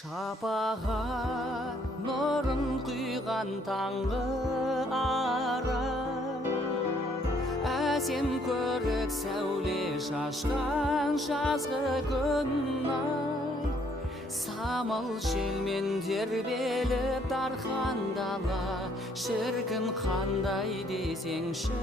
Шапағат нұрын құйған таңғы арай, әсем көрік сәуле шашқан жазғы күн ай. Самал желмен тербеліп дархан дала, шіркін қандай десеңші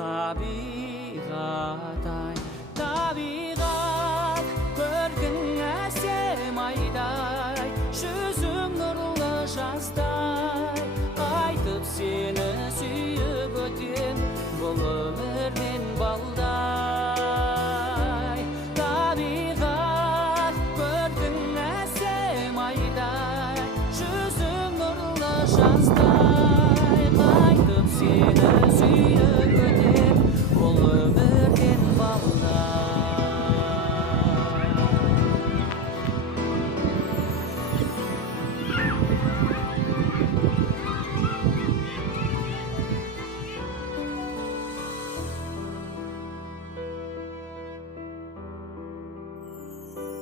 табиғат ай. Табиғат көркің әсем айдай, жүзің нұрлы жастай, айтып сені сүйіп өтем бұл өмірмен балдай. Табиғат көркің әсем айдай, жүзің нұрлы жастай, айтып сені сүйіп өтем